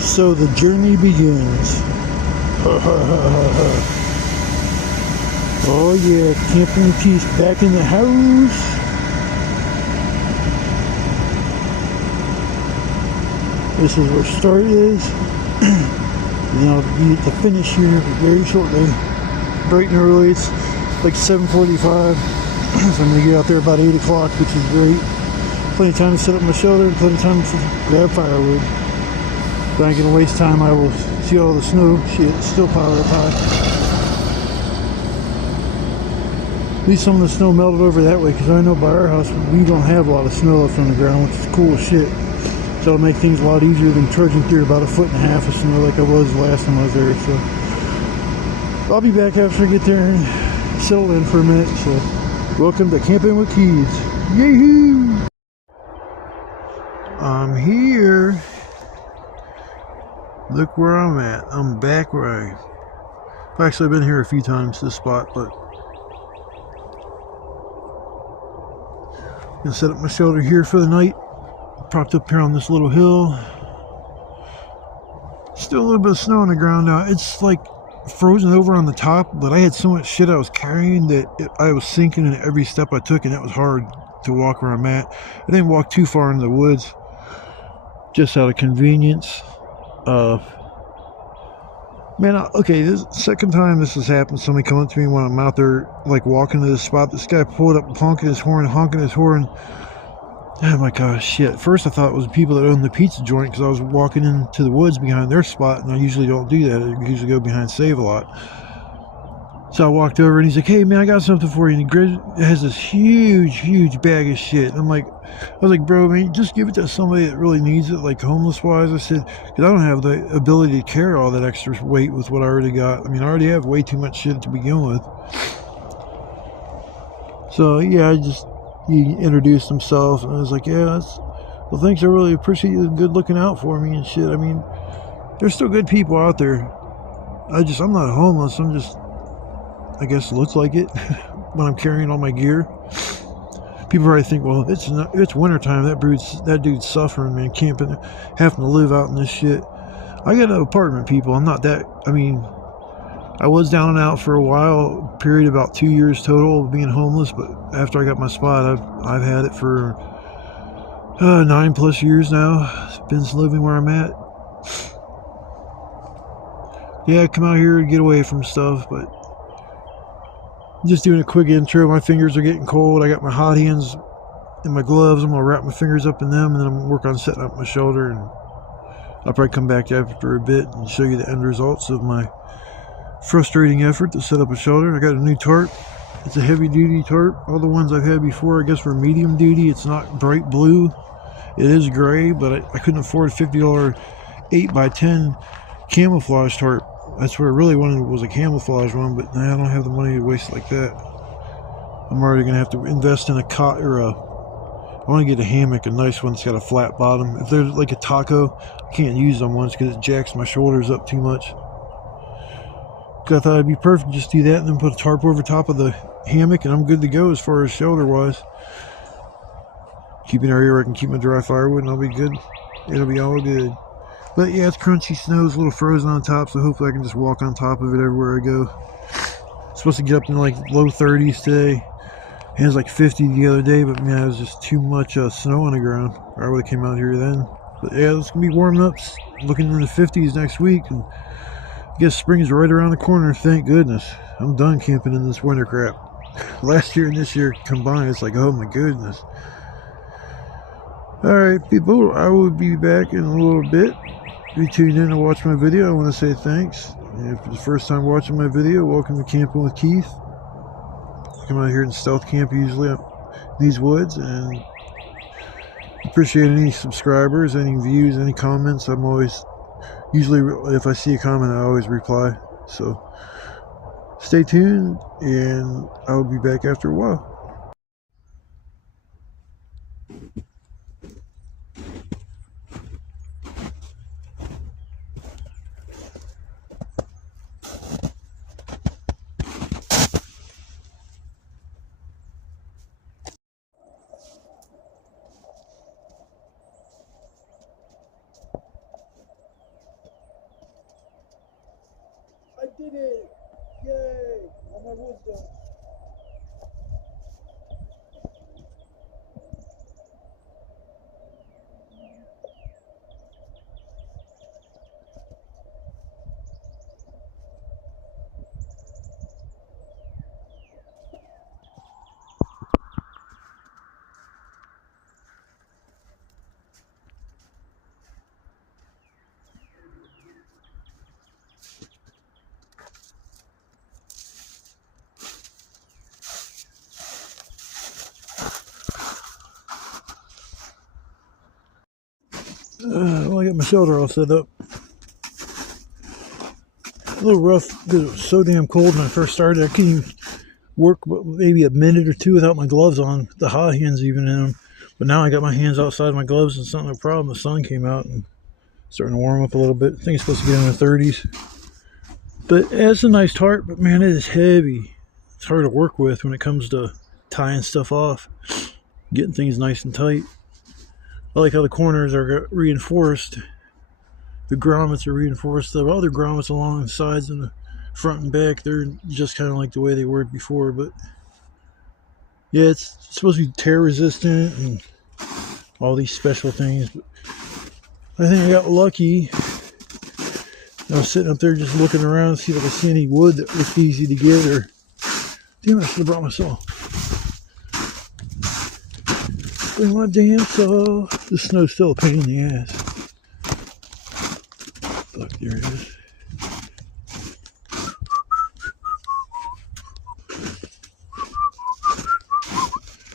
So the journey begins. Oh yeah, Camping with Keith back in the house. This is where start is. And I'll be at the finish here very shortly. Bright and early, it's like 7:45. So I'm gonna get out there about 8 o'clock, which is great. Plenty of time to set up my shelter and plenty of time to grab firewood. If I ain't gonna waste time, I will see all the snow. Shit, still piled up high. At least some of the snow melted over that way, because I know by our house we don't have a lot of snow left on the ground, which is cool as shit. So it'll make things a lot easier than trudging through about 1.5 feet of snow like I was last time I was there. So I'll be back after I get there and settle in for a minute. So welcome to Camping with Keys. Yahoo! I'm here. Look where I'm at. I'm back where I've actually been here a few times, this spot, but I'm gonna set up my shelter here for the night. Propped up here on this little hill. Still a little bit of snow on the ground now. It's like frozen over on the top, but I had so much shit I was carrying that I was sinking in every step I took, and it was hard to walk where I'm at. I didn't walk too far into the woods, just out of convenience. Man, okay, this is the second time this has happened. Somebody come up to me when I'm out there, like walking to this spot. This guy pulled up, honking his horn. Oh my gosh, shit. First I thought it was people that owned the pizza joint, because I was walking into the woods behind their spot, and I usually don't do that. I usually go behind Save-A-Lot. So I walked over, and he's like, "Hey man, I got something for you." And he has this huge bag of shit. And I was like, "Bro, man, just give it to somebody that really needs it, like homeless wise." I said, because I don't have the ability to carry all that extra weight with what I already got. I mean, I already have way too much shit to begin with. So yeah, he introduced himself, and I was like, "Yeah, well, thanks. I really appreciate you good looking out for me and shit." I mean, there's still good people out there. I'm not homeless. I'm just, I guess, looks like it when I'm carrying all my gear. People probably think, well, it's wintertime. That dude's suffering, man, camping, having to live out in this shit. I got an apartment, people. I'm not that. I mean, I was down and out for a while, period, about 2 years total of being homeless. But after I got my spot, I've had it for 9+ years now. Been living where I'm at. Yeah, I come out here to get away from stuff, but I'm just doing a quick intro. My fingers are getting cold. I got my hot hands in my gloves. I'm gonna wrap my fingers up in them, and then I'm gonna work on setting up my shelter. And I'll probably come back after a bit and show you the end results of my frustrating effort to set up a shelter. I got a new tarp. It's a heavy duty tarp. All the ones I've had before, I guess, were medium duty. It's not bright blue. It is gray, but I couldn't afford a $50 8x10 camouflage tarp. That's what I really wanted, was a camouflage one, but nah, I don't have the money to waste like that. I'm already gonna have to invest in a cot, or I want to get a hammock, a nice one that's got a flat bottom. If there's like a taco, I can't use them once because it jacks my shoulders up too much. So I thought it'd be perfect, just do that and then put a tarp over top of the hammock, and I'm good to go as far as shelter wise. Keep an area where I can keep my dry firewood, and I'll be good. It'll be all good. But yeah, it's crunchy snow. It's a little frozen on top, so hopefully I can just walk on top of it everywhere I go. It's supposed to get up in like low 30s today. It was like 50 the other day, but man, it was just too much snow on the ground. Or I would have came out here then. But yeah, it's gonna be warming up, looking in the 50s next week, and I guess spring is right around the corner. Thank goodness. I'm done camping in this winter crap. Last year and this year combined, it's like, oh my goodness. Alright people, I will be back in a little bit. If you tuned in to watch my video, I want to say thanks. If it's the first time watching my video, welcome to Camping with Keith. I come out here and stealth camp usually in these woods, and appreciate any subscribers, any views, any comments. I'm always, usually if I see a comment, I always reply. So stay tuned, and I'll be back after a while. did it! Yay! All my wood's done. Well, I got my shelter all set up. A little rough because it was so damn cold when I first started. I couldn't even work maybe a minute or two without my gloves on, the hot hands even in them. But now I got my hands outside my gloves and it's not no problem. The sun came out and starting to warm up a little bit. I think it's supposed to get in the 30s. But it's a nice tarp, but man, it is heavy. It's hard to work with when it comes to tying stuff off, getting things nice and tight. I like how the corners are reinforced. The grommets are reinforced. The other grommets along the sides and the front and back, they're just kind of like the way they were before. But yeah, it's supposed to be tear resistant and all these special things. But I think I got lucky. I was sitting up there just looking around to see if I could see any wood that looked easy to get. Or damn, I should have brought my saw. Bring my damn saw. The snow's still a pain in the ass. Look, there it is.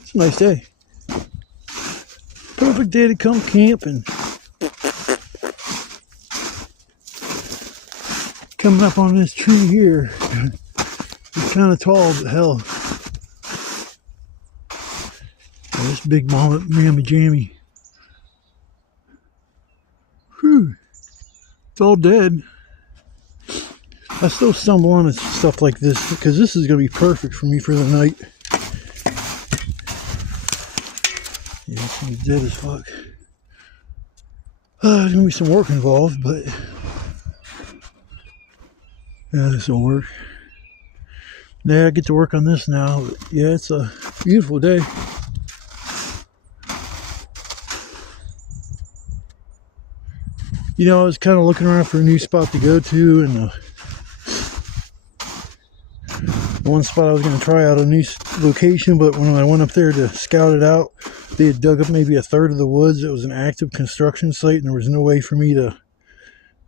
It's a nice day. Perfect day to come camping. Coming up on this tree here. It's kind of tall, but hell. Oh, this big mammy jammy. Whew. It's all dead. I still stumble on stuff like this because this is going to be perfect for me for the night. Yeah, it's going to be dead as fuck. There's going to be some work involved, but yeah, this will work. Yeah, I get to work on this now. But yeah, it's a beautiful day. You know, I was kind of looking around for a new spot to go to, and one spot I was going to try out a new location, but when I went up there to scout it out, they had dug up maybe a third of the woods. It was an active construction site, and there was no way for me to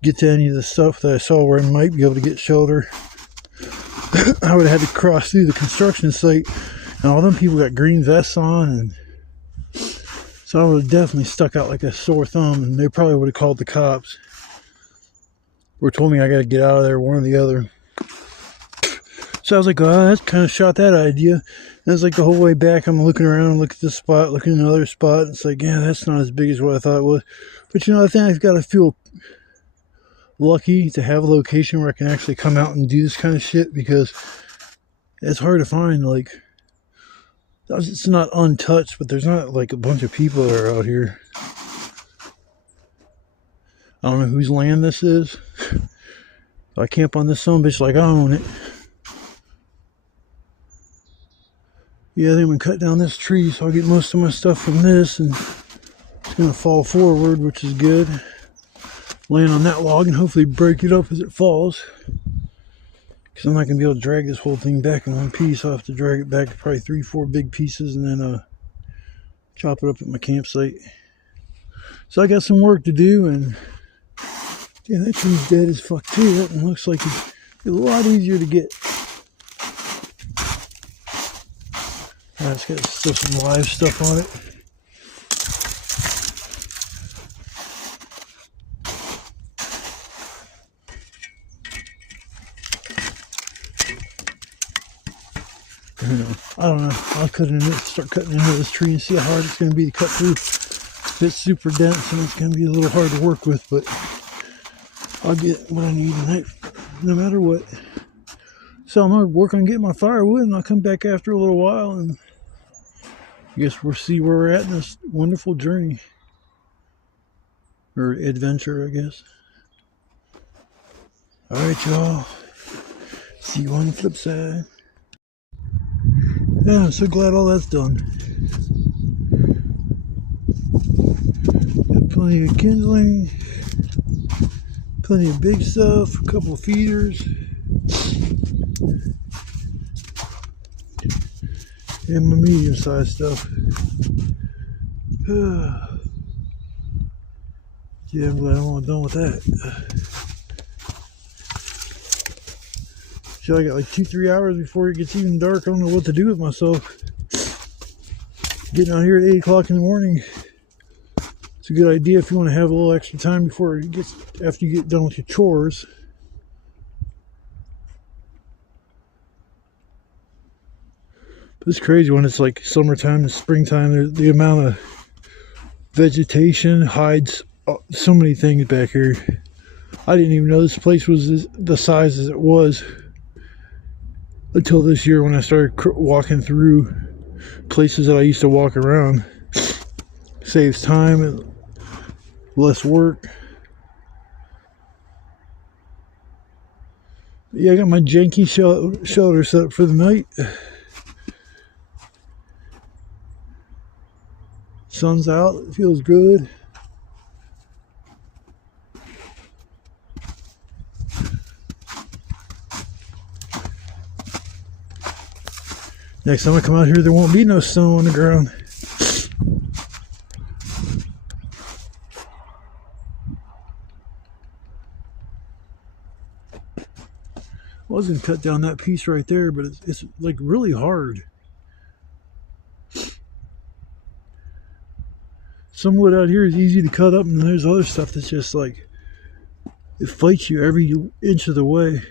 get to any of the stuff that I saw where I might be able to get shelter. I would have had to cross through the construction site, and all them people got green vests on, and so I would have definitely stuck out like a sore thumb, and they probably would have called the cops or told me I got to get out of there, one or the other. So I was like, oh, that's kind of shot that idea. And it's like the whole way back, I'm looking around, look at this spot, looking at another spot. And it's like, yeah, that's not as big as what I thought it was. But you know, I think I've got to feel lucky to have a location where I can actually come out and do this kind of shit, because it's hard to find. Like, it's not untouched, but there's not like a bunch of people that are out here. I don't know whose land this is. I camp on this sumbitch like I own it. Yeah, then we cut down this tree, so I'll get most of my stuff from this, and it's gonna fall forward, which is good. Land on that log and hopefully break it up as it falls, because I'm not gonna be able to drag this whole thing back in one piece. I'll have to drag it back probably 3-4 big pieces and then chop it up at my campsite. So I got some work to do, and yeah, that tree's dead as fuck too. That one looks like it's a lot easier to get. It's got still some live stuff on it. I don't know. I'll start cutting into this tree and see how hard it's going to be to cut through. It's super dense and it's going to be a little hard to work with, but I'll get what I need tonight, no matter what. So I'm going to work on getting my firewood, and I'll come back after a little while, and I guess we'll see where we're at in this wonderful journey. Or adventure, I guess. Alright, y'all. See you on the flip side. Yeah, I'm so glad all that's done. Got plenty of kindling, plenty of big stuff, a couple of feeders, and my medium-sized stuff. Yeah, I'm glad I'm all done with that. So I got like 2-3 hours before it gets even dark. I don't know what to do with myself. Getting out here at 8 o'clock in the morning. It's a good idea if you want to have a little extra time before it gets, after you get done with your chores. But it's crazy when it's like summertime and springtime. The amount of vegetation hides so many things back here. I didn't even know this place was the size as it was until this year when I started walking through places that I used to walk around. Saves time and less work. Yeah, I got my janky shelter set up for the night. Sun's out, it feels good. Next time I come out here, there won't be no snow on the ground. I was going to cut down that piece right there, but it's like really hard. Some wood out here is easy to cut up, and there's other stuff that's just like, it fights you every inch of the way.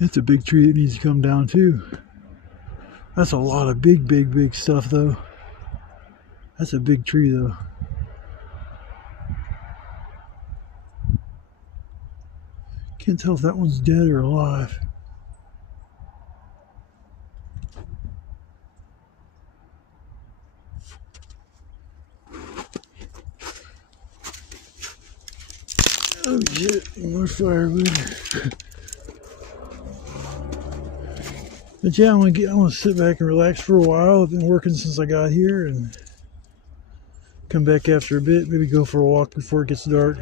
That's a big tree that needs to come down too. That's a lot of big stuff though. That's a big tree though. Can't tell if that one's dead or alive. Oh shit, more firewood. But yeah, I want to sit back and relax for a while. I've been working since I got here and come back after a bit, maybe go for a walk before it gets dark.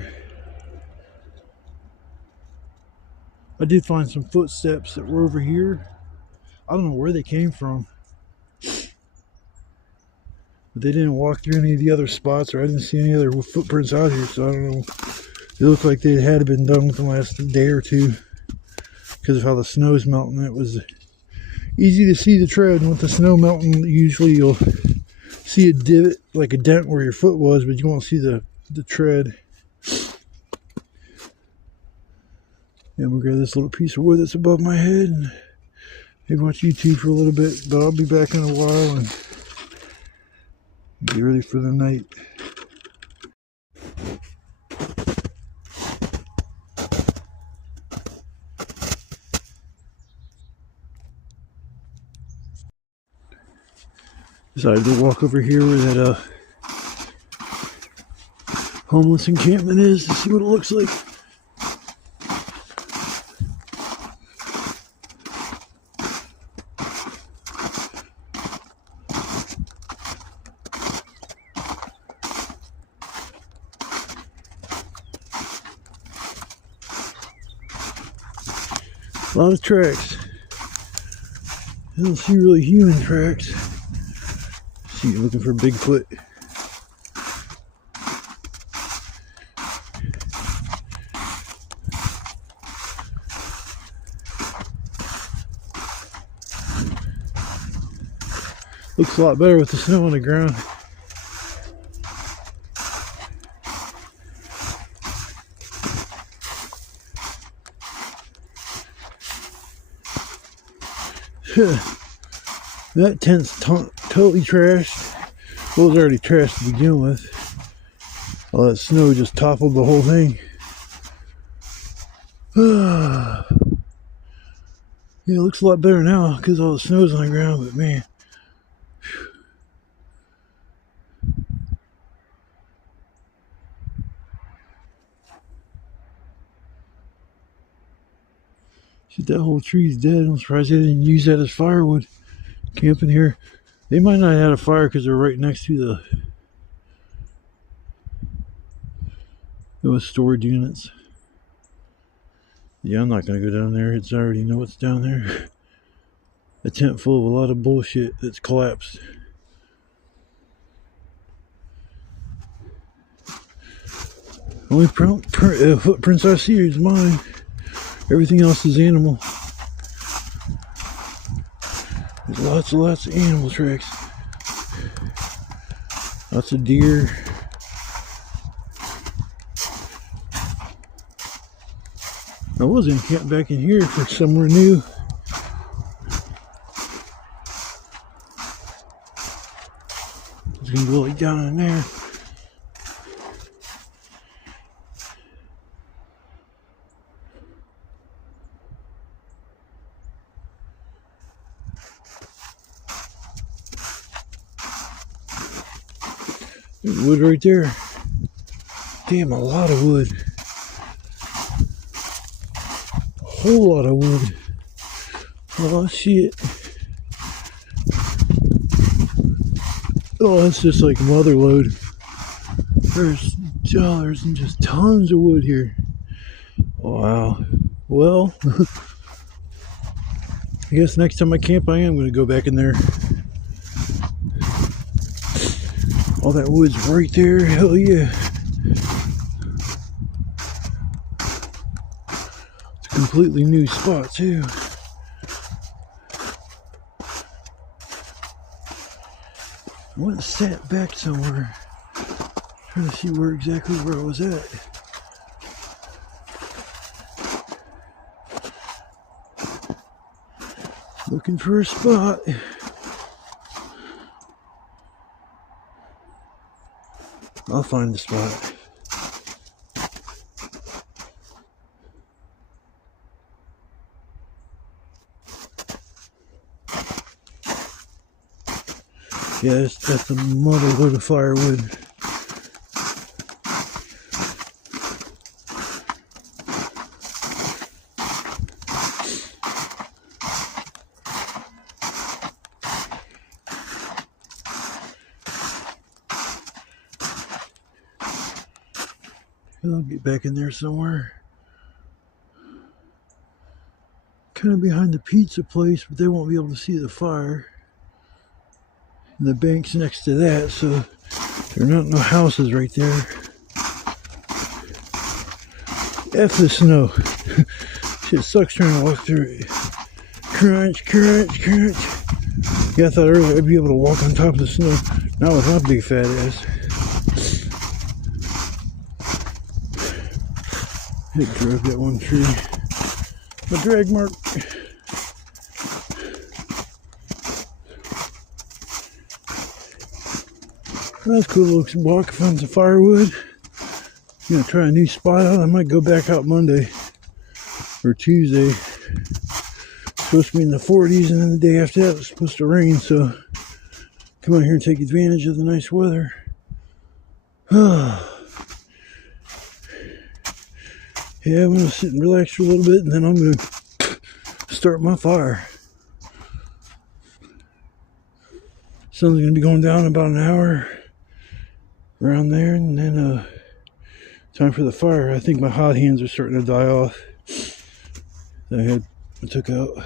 I did find some footsteps that were over here. I don't know where they came from, but they didn't walk through any of the other spots, or I didn't see any other footprints out here, so I don't know. They look like they had been done within the last day or two because of how the snow's melting. It was easy to see the tread, and with the snow melting, usually you'll see a divot, like a dent where your foot was, but you won't see the tread. And we'll grab this little piece of wood that's above my head and maybe watch YouTube for a little bit, but I'll be back in a while and get ready for the night. Decided to walk over here where that homeless encampment is to see what it looks like. A lot of tracks. I don't see really human tracks. See, you're looking for Bigfoot. Looks a lot better with the snow on the ground. That tent's totally trashed. Well, it was already trashed to begin with. All that snow just toppled the whole thing. Yeah, it looks a lot better now because all the snow's on the ground, but man. Shit, that whole tree's dead. I'm surprised they didn't use that as firewood. Camping here. They might not have had a fire because they're right next to those storage units. Yeah, I'm not going to go down there. I already know what's down there. A tent full of a lot of bullshit that's collapsed. Only footprints I see is mine. Everything else is animal. There's lots of animal tracks. Lots of deer. I was gonna camp back in here for somewhere new. I was gonna go like down in there. There's wood right there. Damn, a lot of wood. A whole lot of wood. Oh shit. Oh, that's just like mother load. There's just tons of wood here. Wow. Well, I guess next time I camp, I am going to go back in there. All that wood's right there. Hell yeah. It's a completely new spot too. I went and sat back somewhere. Trying to see exactly where I was at. Looking for a spot. I'll find the spot. Yeah, that's a mother load of firewood. I'll get back in there somewhere. Kind of behind the pizza place, but they won't be able to see the fire. And the bank's next to that, so there are not no houses right there. F the snow. Shit sucks trying to walk through it. Crunch, crunch, crunch. Yeah, I thought earlier I'd be able to walk on top of the snow. Not with my big fat ass. It drove that one tree. A drag mark. That's cool little walk. Find some firewood. I'm gonna try a new spot out. I might go back out Monday or Tuesday. It's supposed to be in the 40s, and then the day after that it's supposed to rain. So come out here and take advantage of the nice weather. Yeah, I'm gonna sit and relax for a little bit, and then I'm gonna start my fire. Sun's gonna be going down in about an hour, around there, and then time for the fire. I think my hot hands are starting to die off that I took out.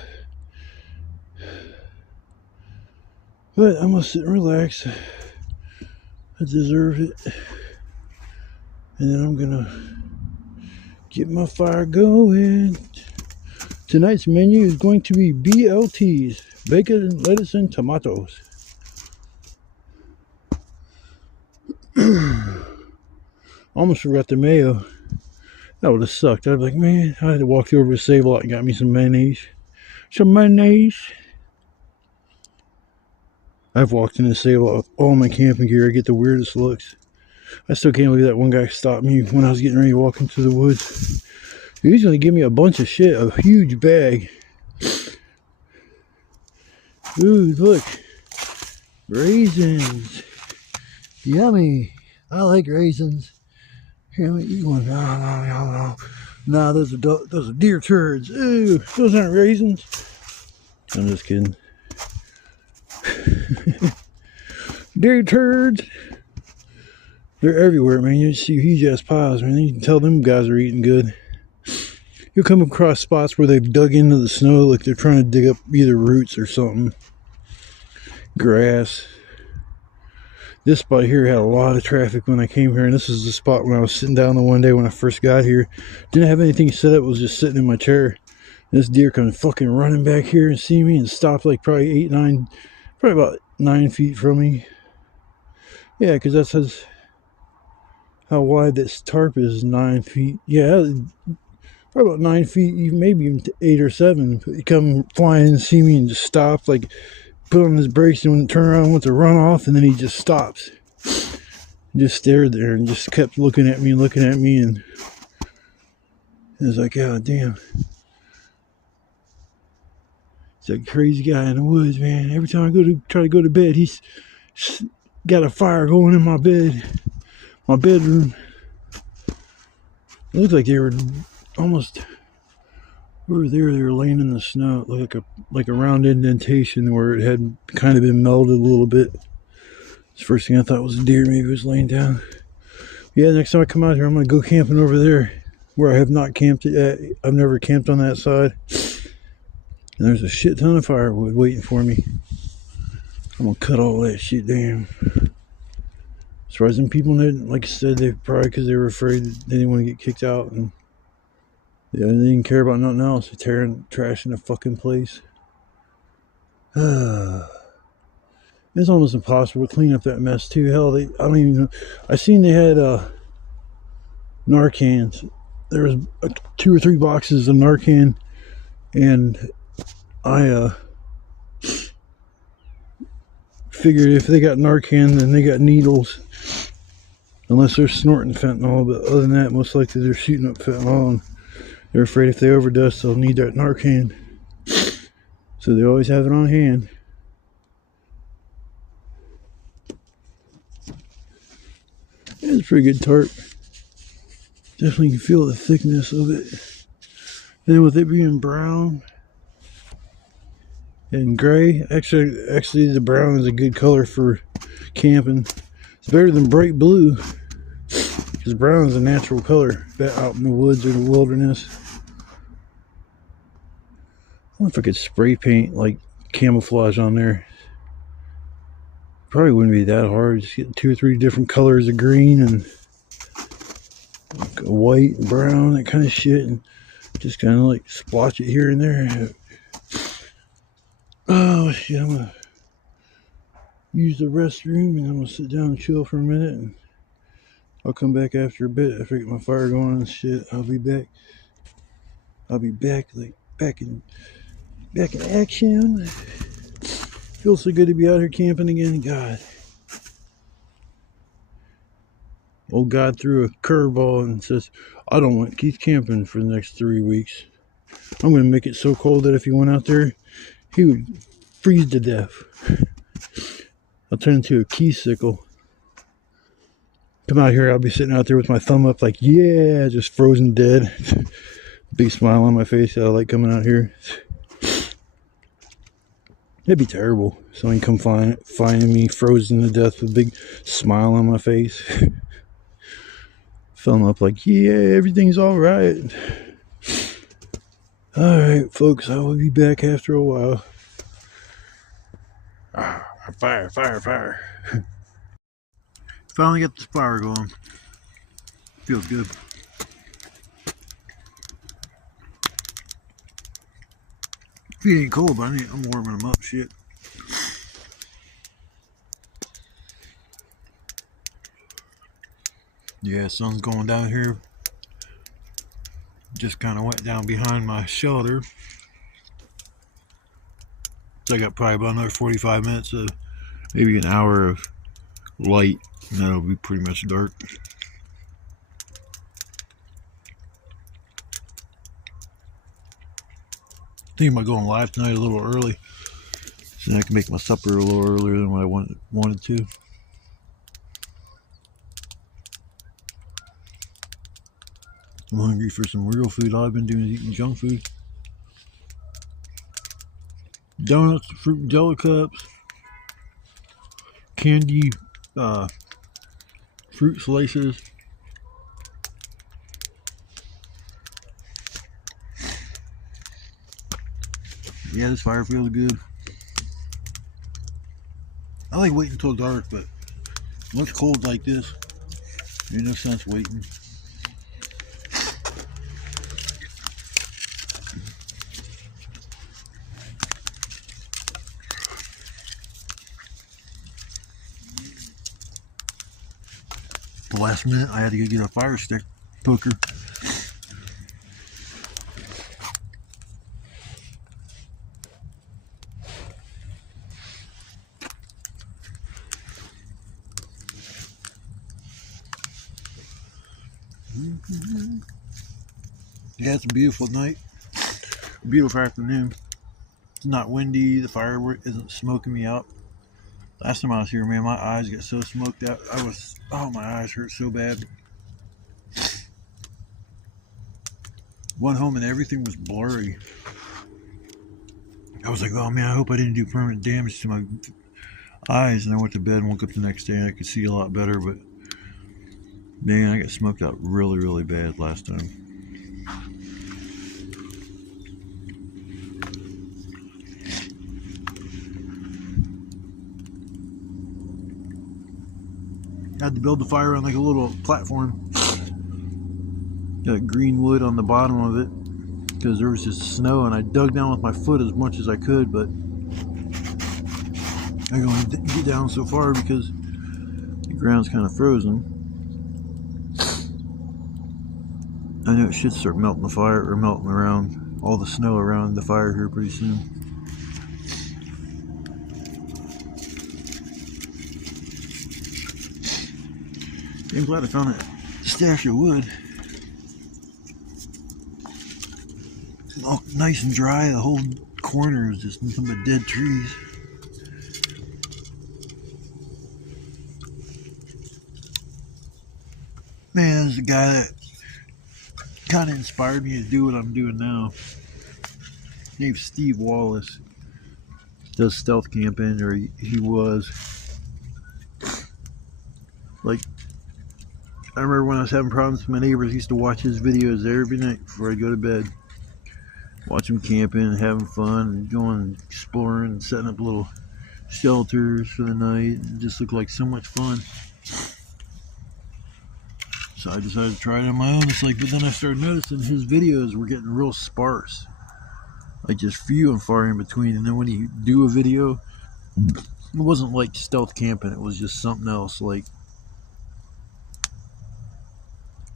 But I'm gonna sit and relax. I deserve it. And then I'm gonna get my fire going. Tonight's menu is going to be BLTs, bacon, lettuce, and tomatoes. Almost forgot the mayo. That would have sucked. I'd be like, man, I had to walk over to Save-A-Lot and got me some mayonnaise. Some mayonnaise. I've walked into Save-A-Lot with all my camping gear. I get the weirdest looks. I still can't believe that one guy stopped me when I was getting ready to walk into the woods. He was going to give me a bunch of shit, a huge bag. Ooh, look. Raisins. Yummy. I like raisins. Here, let me eat one. Nah, those are deer turds. Ooh, those aren't raisins. I'm just kidding. Deer turds. They're everywhere, man. You see huge ass piles, man. You can tell them guys are eating good. You'll come across spots where they've dug into the snow like they're trying to dig up either roots or something. Grass. This spot here had a lot of traffic when I came here, and this is the spot when I was sitting down the one day when I first got here. Didn't have anything set up, was just sitting in my chair. And this deer comes fucking running back here and see me and stopped like probably about 9 feet from me. Yeah, because that's how wide this tarp is, 9 feet. Yeah, probably about 9 feet, maybe even 8 or 7. He come flying and see me and just stopped, like put on his brakes and turn around and went to run off, and then he just stops. Just stared there and just kept looking at me, and it was like, God damn. He's a crazy guy in the woods, man. Every time I try to go to bed, he's got a fire going in my bedroom. It looked like they were almost over there. They were laying in the snow. It looked like a round indentation where it had kind of been melted a little bit. The first thing I thought was a deer, maybe it was laying down. Yeah, next time I come out here, I'm going to go camping over there where I have not camped at. I've never camped on that side. And there's a shit ton of firewood waiting for me. I'm going to cut all that shit down. Surprising people didn't, like I said, they probably because they were afraid they didn't want to get kicked out. And yeah, they didn't care about nothing else. They're tearing trash in the fucking place. It's almost impossible to clean up that mess too. Hell, I don't even know. I seen they had Narcans. There was 2 or 3 boxes of Narcan, and I figured if they got Narcan, then they got needles. Unless they're snorting fentanyl, but other than that, most likely they're shooting up fentanyl, and they're afraid if they overdose, they'll need that Narcan. So they always have it on hand. It's a pretty good tarp. Definitely can feel the thickness of it. And with it being brown and gray, actually the brown is a good color for camping. It's better than bright blue, because brown is a natural color out in the woods or the wilderness. I wonder if I could spray paint like camouflage on there. Probably wouldn't be that hard. Just get 2 or 3 different colors of green and like white and brown, that kind of shit, and just kind of like splotch it here and there. Oh shit, I'm gonna use the restroom and I'm gonna sit down and chill for a minute, and I'll come back after a bit after I get my fire going and shit. I'll be back, like back in action. Feels so good to be out here camping again. God. Old God threw a curveball and says, I don't want Keith camping for the next 3 weeks. I'm going to make it so cold that if he went out there, he would freeze to death. I'll turn into a Keith-sicle. Come out here, I'll be sitting out there with my thumb up like, yeah, just frozen dead. Big smile on my face. I like coming out here. It'd be terrible. Someone come finding me frozen to death with a big smile on my face. Thumb up like, yeah, everything's all right. All right, folks, I will be back after a while. Fire. Finally got the fire going. Feels good. Feet ain't cold, but I'm warming them up. Shit. Yeah, sun's going down here. Just kind of went down behind my shelter. So I got probably about another 45 minutes of maybe an hour of light, and that'll be pretty much dark. Thinking about going live tonight a little early, so I can make my supper a little earlier than what I wanted to. I'm hungry for some real food. All I've been doing is eating junk food. Donuts, fruit and jelly cups, candy, fruit slices. Yeah, this fire feels good. I like waiting until dark, but when it's cold like this, there's no sense waiting. The last minute, I had to go get a fire stick poker. Yeah, it's a beautiful night, beautiful afternoon. It's not windy, the fire isn't smoking me out. Last time I was here, man, my eyes got so smoked out. My eyes hurt so bad. Went home and everything was blurry. I was like, oh man, I hope I didn't do permanent damage to my eyes. And I went to bed and woke up the next day and I could see a lot better, but man, I got smoked out really, really bad last time. I had to build the fire on like a little platform. Got green wood on the bottom of it because there was just snow, and I dug down with my foot as much as I could, but I can only get down so far because the ground's kind of frozen. I know it should start melting the fire, or melting around all the snow around the fire here pretty soon. I'm glad I found a stash of wood. It's all nice and dry. The whole corner is just nothing but dead trees. Man, there's a guy that kind of inspired me to do what I'm doing now. His name's Steve Wallace. Does stealth camping, or he was. Like, I remember when I was having problems with my neighbors, I used to watch his videos every night before I go to bed. Watch him camping and having fun and going exploring and setting up little shelters for the night. It just looked like so much fun. So I decided to try it on my own. It's like, but then I started noticing his videos were getting real sparse. Like just few and far in between. And then when he do a video, it wasn't like stealth camping. It was just something else, like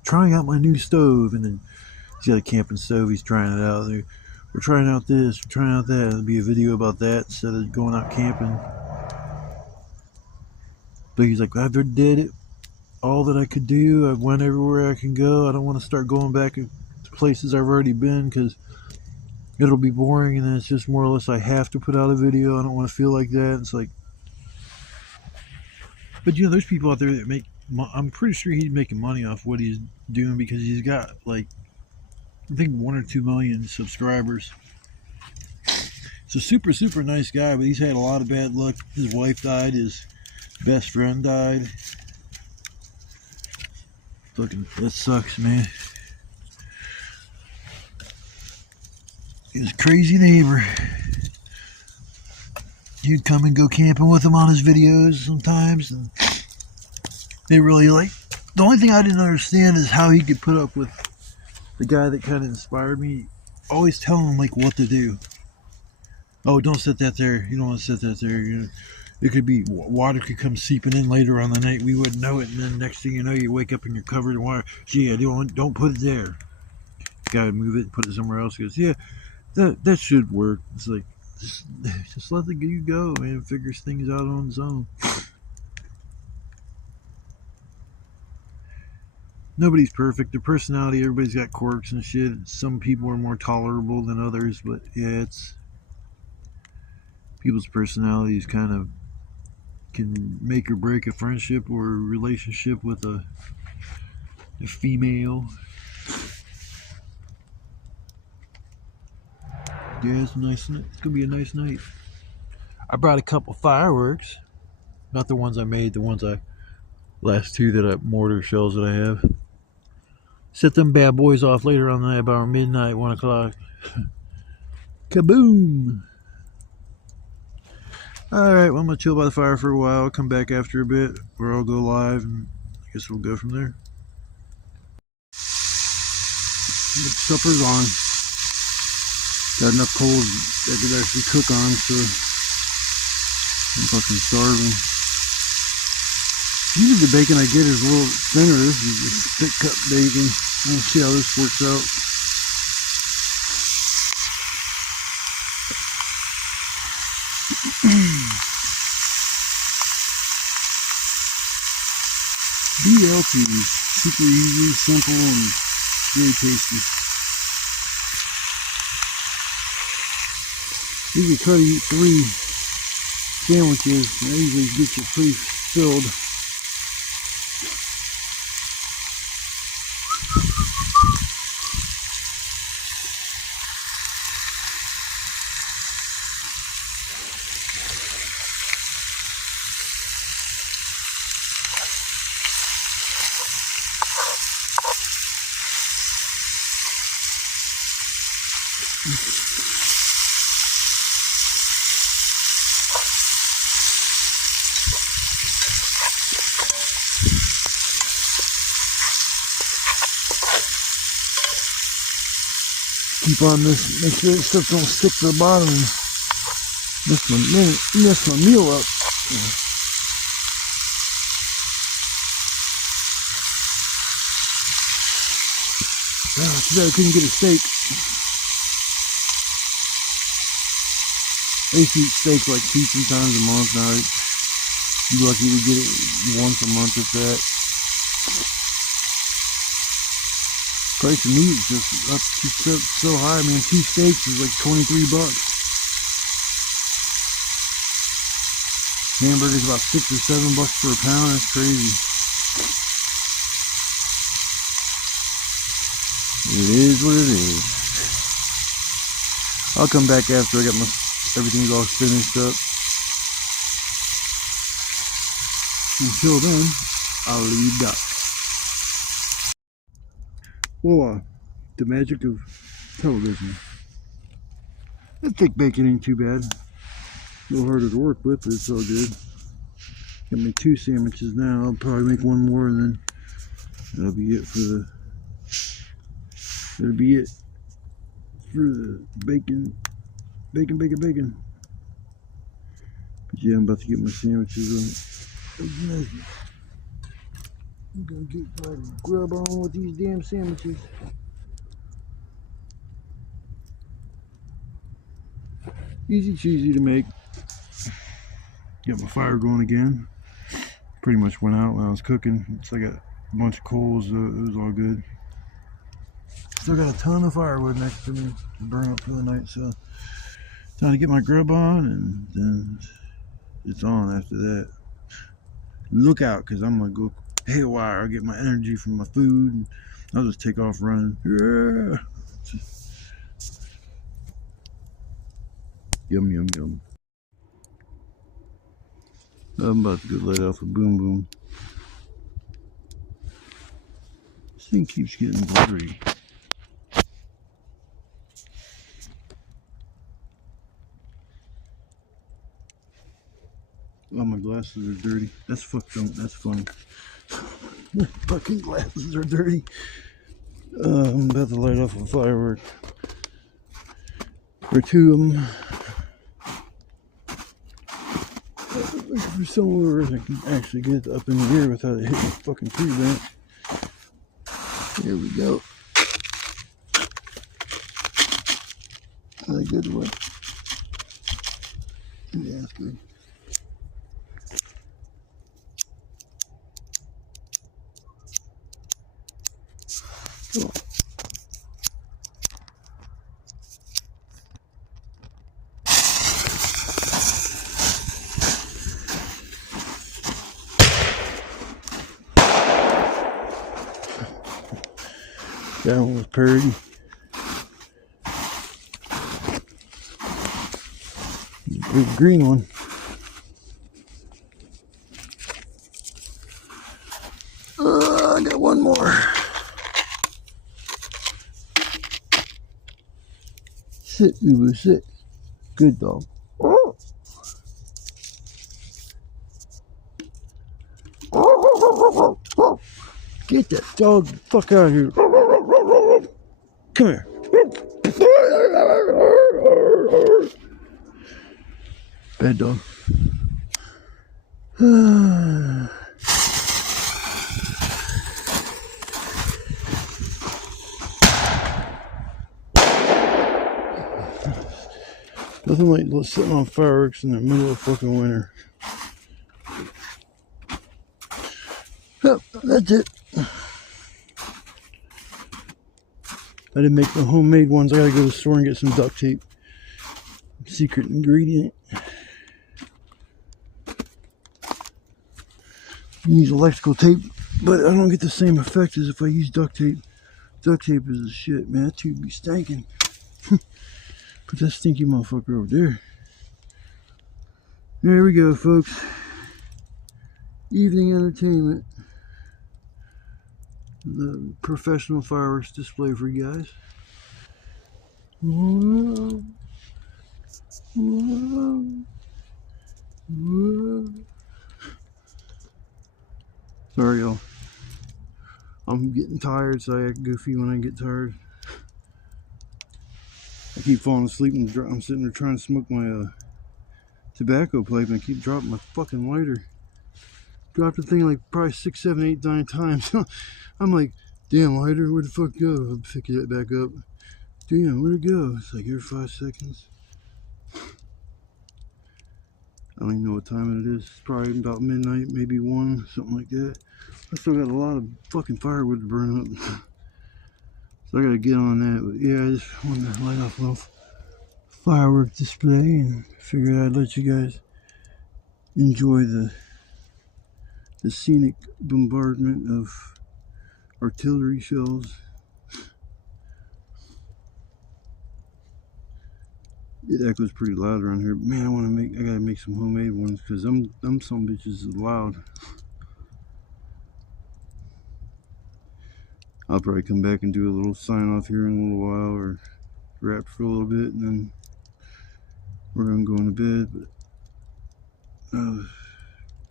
trying out my new stove, and then he's got a camping stove, he's trying it out. We're trying out this, we're trying out that. There'll be a video about that instead of going out camping. But he's like, I've did it, all that I could do. I've went everywhere I can go. I don't want to start going back to places I've already been because it'll be boring, and then it's just more or less I have to put out a video. I don't want to feel like that. It's like, but you know, there's people out there that make, I'm pretty sure he's making money off what he's doing because he's got like, I think 1 or 2 million subscribers. So super, super nice guy, but he's had a lot of bad luck. His wife died, his best friend died. Fucking, that sucks, man. His crazy neighbor. He'd come and go camping with him on his videos sometimes, and they really like. The only thing I didn't understand is how he could put up with the guy that kind of inspired me. Always telling him like what to do. Oh, don't set that there. You don't want to set that there. You know, it could be water could come seeping in later on the night. We wouldn't know it, and then next thing you know, you wake up and you're covered in water. Gee, don't put it there. The guy would move it, put it somewhere else. He goes, yeah, that should work. It's like just let you go, man. It figures things out on its own. Nobody's perfect. Their personality, everybody's got quirks and shit. Some people are more tolerable than others, but yeah, it's people's personalities kind of can make or break a friendship or a relationship with a female. Yeah, it's a nice night. It's gonna be a nice night. I brought a couple fireworks, not the ones I made, the ones I last two that I mortar shells that I have. Set them bad boys off later on the night, about midnight, 1 o'clock. Kaboom! Alright, well, I'm gonna chill by the fire for a while. I'll come back after a bit, or I'll go live, and I guess we'll go from there. The supper's on. Got enough coals I could actually cook on, so I'm fucking starving. Usually the bacon I get is a little thinner. This is just thick cut bacon. We'll see how this works out. BLT, super easy, simple, and very tasty. You can try to eat 3 sandwiches, and that usually gets you pretty filled. Keep on this, make sure this stuff don't stick to the bottom and mess my meal up. Oh, too bad I couldn't get a steak. I used to eat steak like 2-3 times a month. Now you're lucky to get it once a month if that. Price of meat is just up so high. I mean, 2 steaks is like $23. Hamburgers about $6 or $7 per pound. That's crazy. It is what it is. I'll come back after I got everything's all finished up. Until then, I'll leave Doc. Voila, the magic of television. That thick bacon ain't too bad. A little harder to work with, but it's all good. Got me 2 sandwiches now. I'll probably make 1 more, and then that'll be it for the. That'll be it for the bacon. But yeah, I'm about to get my sandwiches on. I'm gonna get my grub on with these damn sandwiches. Easy cheesy to make. Got my fire going again. Pretty much went out when I was cooking. So I got a bunch of coals, it was all good. Still got a ton of firewood next to me to burn up for the night, so time to get my grub on, and then it's on after that. Look out, because I'm gonna go haywire. I'll get my energy from my food, and I'll just take off running. Yeah. Yum, yum, yum. I'm about to go light off a boom boom. This thing keeps getting blurry. Oh, my glasses are dirty. That's fucked up. That's funny. My fucking glasses are dirty. I'm about to light off a firework. Or 2 of them. Looking for somewhere I can actually get up in the air without it hitting the fucking tree branch. Here we go. Is that a good one? Yeah, that's good. Come on. That one was pretty. Big green one. I got one more. Sit, Ubu, sit. Good dog. Get that dog the fuck out of here. Come here. Bad dog. Nothing like sitting on fireworks in the middle of fucking winter. Yep, that's it. I didn't make the homemade ones. I gotta go to the store and get some duct tape. Secret ingredient. You use electrical tape, but I don't get the same effect as if I use duct tape. Duct tape is the shit, man. That tube be stinking. Put that stinky motherfucker over there. There we go, folks. Evening entertainment. The professional fireworks display for you guys. Whoa. Whoa. Whoa. Sorry, y'all. I'm getting tired, so I act goofy when I get tired. I keep falling asleep and I'm sitting there trying to smoke my tobacco pipe, and I keep dropping my fucking lighter. Dropped the thing like probably 6, 7, 8, 9 times. I'm like, damn, lighter, where'd the fuck go? I'll pick it back up. Damn, where'd it go? It's like every 5 seconds. I don't even know what time it is. It's probably about midnight, maybe 1, something like that. I still got a lot of fucking firewood to burn up. So I gotta get on that. But yeah, I just wanted to light off a little firework display and figured I'd let you guys enjoy the scenic bombardment of artillery shells. It echoes pretty loud around here. But man, I gotta make some homemade ones because them some bitches is loud. I'll probably come back and do a little sign off here in a little while, or rap for a little bit, and then we're gonna go into bed. But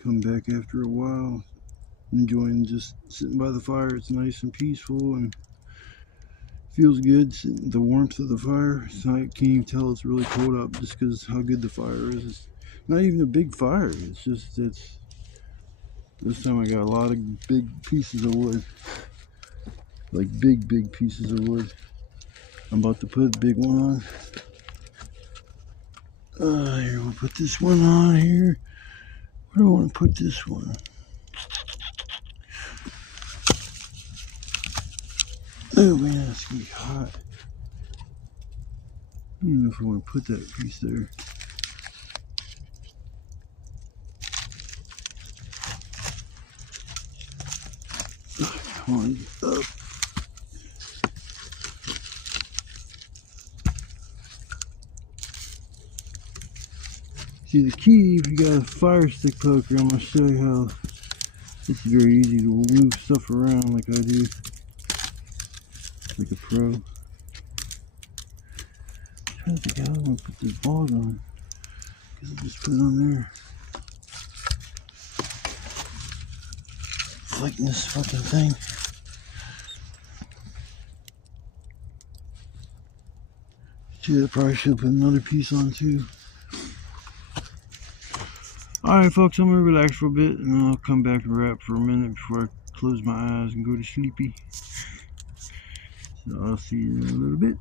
come back after a while, enjoying just sitting by the fire. It's nice and peaceful and feels good. The warmth of the fire. I can't even tell it's really cold out just because how good the fire is. It's not even a big fire. It's just this time I got a lot of big pieces of wood. Like big pieces of wood. I'm about to put a big one on. Here, we'll put this one on here. Where do I want to put this one? Oh man, it's gonna be hot. I don't know if I want to put that piece there. Come on, up. See, the key, if you got a fire stick poker, I'm going to show you how it's very easy to move stuff around like I do, like a pro. I'm trying to think how I'm going to put this bog on, because I just put it on there. Flicking this fucking thing. See, I probably should put another piece on too. Alright folks, I'm going to relax for a bit and then I'll come back and wrap for a minute before I close my eyes and go to sleepy. So I'll see you in a little bit.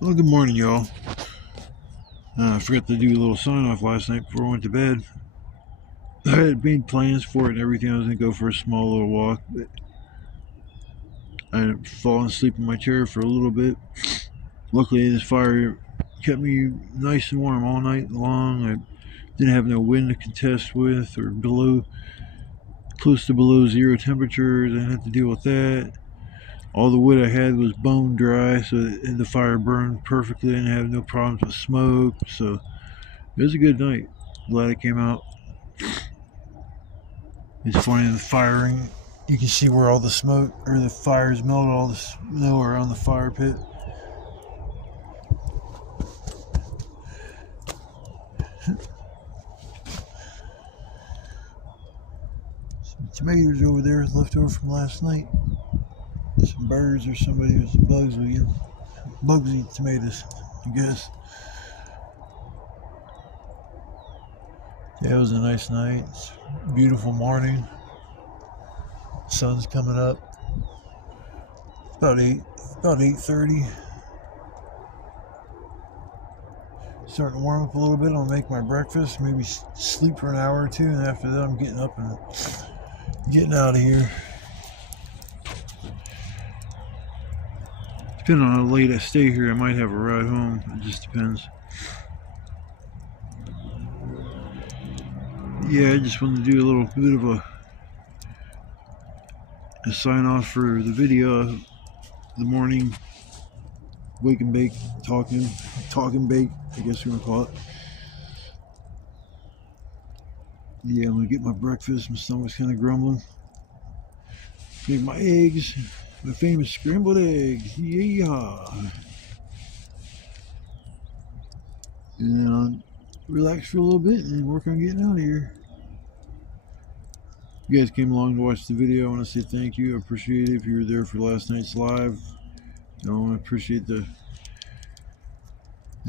Well, good morning y'all. I forgot to do a little sign off last night before I went to bed. I had made plans for it and everything. I was going to go for a small little walk, but I ended up falling asleep in my chair for a little bit. Luckily, this fire kept me nice and warm all night long. Didn't have no wind to contest with, or close to below zero temperatures. I didn't have to deal with that. All the wood I had was bone dry, so the fire burned perfectly. I didn't have no problems with smoke, so it was a good night. Glad it came out. It's funny, the firing, you can see where all the smoke or the fires melted all the snow around the fire pit. Some tomatoes over there left over from last night. Some birds or somebody with bugs eat. Bugs eat tomatoes, I guess. Yeah, it was a nice night. It's a beautiful morning. Sun's coming up. About 8:30. Starting to warm up a little bit. I'll make my breakfast, maybe sleep for an hour or two, and after that I'm getting up and getting out of here. Depending on how late I stay here, I might have a ride home. It just depends. Yeah, I just wanted to do a little bit of a sign off for the video. The morning wake and bake, talk and bake, I guess we're gonna call it. Yeah, I'm gonna get my breakfast. My stomach's kind of grumbling. Make my eggs, my famous scrambled eggs. Yeah. And then I'll relax for a little bit and work on getting out of here. You guys came along to watch the video. I want to say thank you. I appreciate it. If you were there for last night's live, I want to appreciate the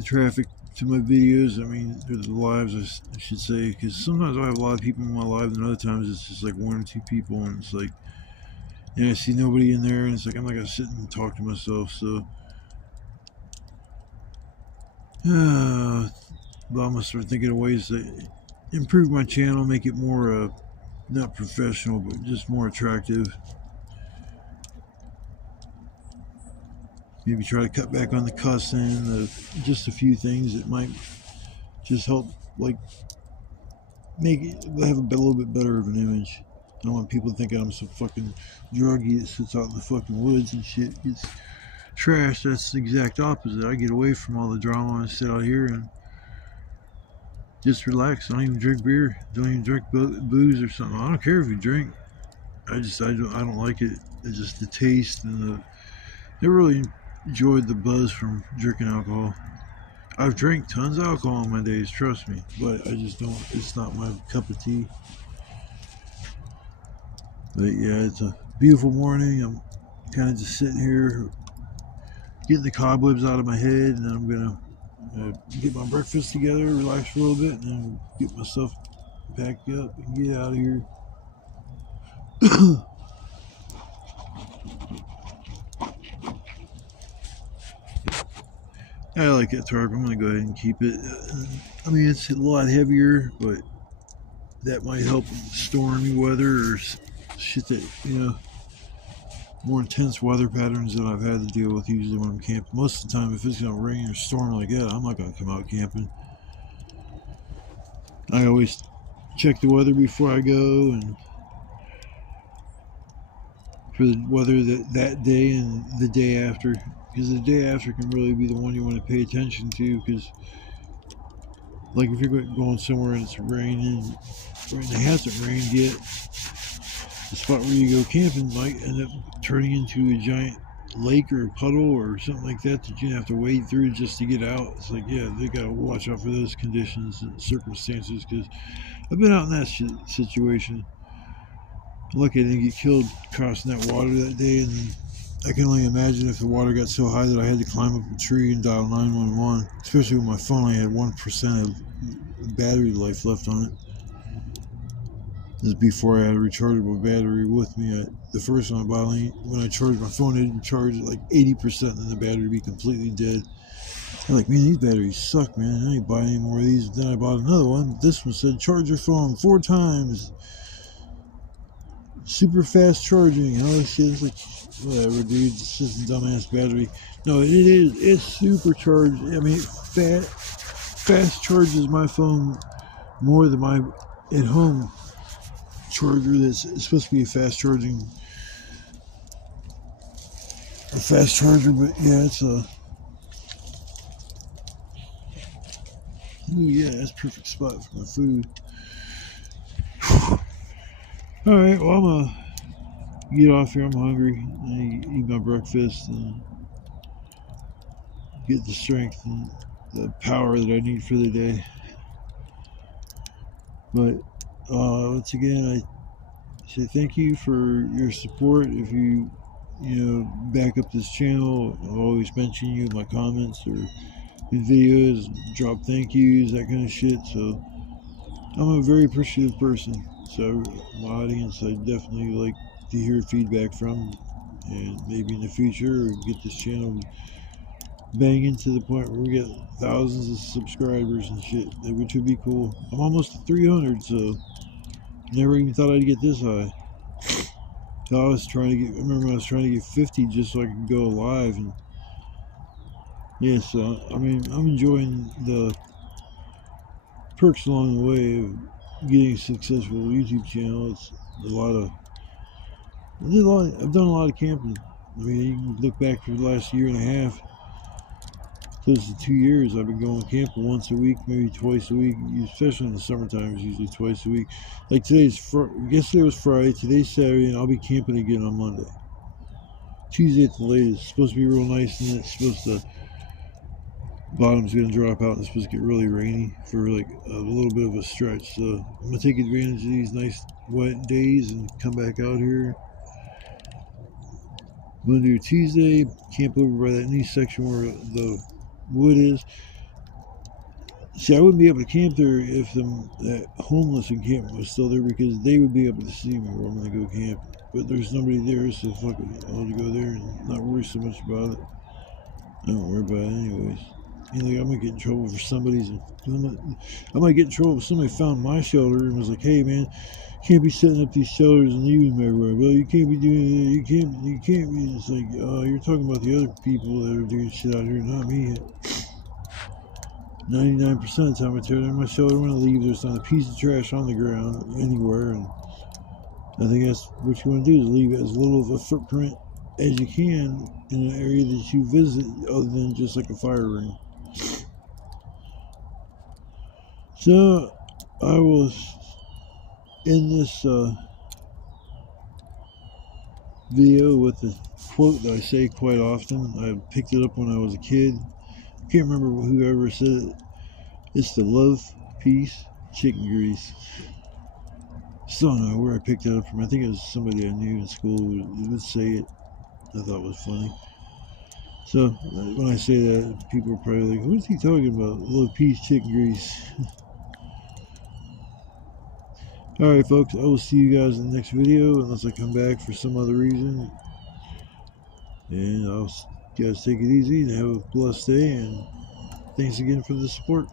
traffic to my videos. I mean, the lives, I should say, because sometimes I have a lot of people in my live, and other times it's just like one or two people, and it's like, and I see nobody in there, and it's like I'm not gonna sit and talk to myself. So, but I'm gonna start thinking of ways to improve my channel, make it more not professional, but just more attractive. Maybe try to cut back on the cussing, just a few things that might just help, like, make it have a little bit better of an image. I don't want people thinking I'm some fucking druggie that sits out in the fucking woods and shit gets trashed. That's the exact opposite. I get away from all the drama and sit out here and just relax. I don't even drink beer. Don't even drink booze or something. I don't care if you drink. I don't like it. It's just the taste and I really enjoyed the buzz from drinking alcohol. I've drank tons of alcohol in my days, trust me, but I just don't. It's not my cup of tea. But yeah, it's a beautiful morning. I'm kind of just sitting here, getting the cobwebs out of my head, and then I'm gonna get my breakfast together, relax for a little bit, and then get myself packed up and get out of here. I like that tarp. I'm gonna go ahead and keep it. I mean, it's a lot heavier, but that might help stormy weather or shit that, you know, more intense weather patterns that I've had to deal with usually when I'm camping. Most of the time, if it's gonna rain or storm like that, I'm not gonna come out camping. I always check the weather before I go, and for the weather that day and the day after, because the day after can really be the one you want to pay attention to, because like if you're going somewhere and it's raining, or it hasn't rained yet, the spot where you go camping might end up turning into a giant lake or a puddle or something like that you have to wade through just to get out. It's like, yeah, they gotta watch out for those conditions and circumstances, because I've been out in that situation. Lucky I didn't get killed crossing that water that day, and I can only imagine if the water got so high that I had to climb up a tree and dial 911, especially with my phone. I had 1% of battery life left on it. This is before I had a rechargeable battery with me. The first one I bought, when I charged my phone, it would charge like 80%, and the battery would be completely dead. I'm like, man, these batteries suck, man. I ain't buying any more of these. Then I bought another one. This one said, charge your phone 4 times. Super fast charging. And all this shit. It's like, whatever, dude. It's just a dumbass battery. No, it is. It's supercharged. I mean, fast charges my phone more than my at-home charger that's supposed to be a fast charger, but yeah, it's a, ooh, yeah, that's a perfect spot for my food. All right, well, I'm gonna get off here. I'm hungry. I eat my breakfast and get the strength and the power that I need for the day. But once again, I say thank you for your support. If you back up this channel, I always mention you in my comments or in videos, drop thank yous, that kind of shit. So I'm a very appreciative person. So my audience, I definitely like to hear feedback from, and maybe in the future get this channel banging to the point where we get thousands of subscribers and shit, which would be cool. I'm almost at 300, so never even thought I'd get this high. So I remember I was trying to get 50 just so I could go live, and yeah, so I mean, I'm enjoying the perks along the way of getting a successful YouTube channel. It's I've done a lot of camping. I mean, you can look back for the last year and a half, close to 2 years, I've been going camping once a week, maybe twice a week, especially in the summertime. It's usually twice a week. Like yesterday was Friday, today's Saturday, and I'll be camping again on Monday. Tuesday at the latest. It's supposed to be real nice, and it's supposed to, bottom's going to drop out, and it's supposed to get really rainy for like a little bit of a stretch. So I'm going to take advantage of these nice wet days and come back out here Monday or Tuesday, camp over by that new section where the wood is. See, I wouldn't be able to camp there if that homeless encampment was still there, because they would be able to see me where I'm going to go camp. But there's nobody there, so fuck it. I'll go there and not worry so much about it. I don't worry about it anyways. Like, I might get in trouble for I might get in trouble if somebody found my shelter and was like, hey man, you can't be setting up these shelters and leaving them everywhere. Well, you can't be doing that. You can't be. It's like, you're talking about the other people that are doing shit out here, not me. 99% of the time I tear down my shelter when I leave, there's not a piece of trash on the ground anywhere, and I think that's what you want to do, is leave as little of a footprint as you can in an area that you visit, other than just like a fire ring. So I will end this video with a quote that I say quite often. I picked it up when I was a kid. I can't remember whoever said it. It's the love, peace, chicken grease. Still don't know where I picked it up from. I think it was somebody I knew in school who would say it. I thought it was funny. So when I say that, people are probably like, what is he talking about? Love, peace, chicken grease. Alright folks, I will see you guys in the next video, unless I come back for some other reason. And I'll you guys take it easy and have a blessed day, and thanks again for the support.